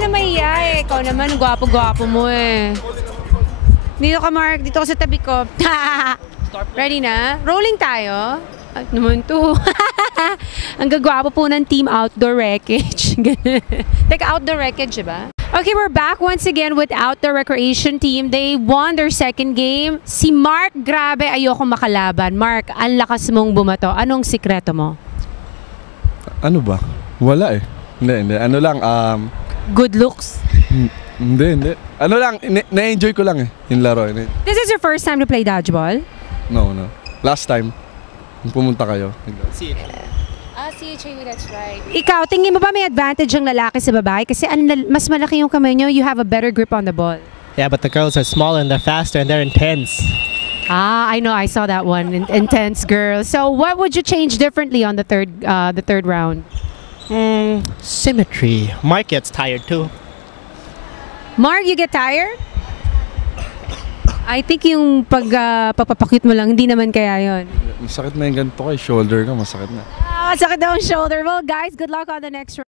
na mahiya eh. Ikaw naman, gwapo-gwapo mo eh. Dito ka, Mark. Dito ka sa tabi ko. Ready na? Rolling tayo. At naman to. Ang gagwapo po ng Team Outdoor Wreckage. Teka, Outdoor Wreckage, ba? Okay, we're back once again with Outdoor Recreation Team. They won their second game. Si Mark, grabe, ayoko makalaban. Mark, ang lakas mong bumato. Anong sikreto mo? Ano ba? Wala eh. Hindi. Ano lang, Good looks? Hindi. Ano lang, na-enjoy ko lang eh, yung laro. This is your first time to play dodgeball? No. Last time, nung pumunta kayo. CHAU, that's right. Ikaw, tingin mo ba may advantage ang lalaki sa babae? Kasi mas malaki yung kamay nyo, you have a better grip on the ball. Yeah, but the girls are smaller and they're faster and they're intense. I know, I saw that one. Intense girl. So what would you change differently on the third round? Symmetry. Mark gets tired too. Mark, you get tired? I think yung pagpapakit mo lang, hindi naman kaya yon. Masakit na yung ganito ko, shoulder ko, masakit na. Masakit daw ang shoulder. Well, guys, good luck on the next round.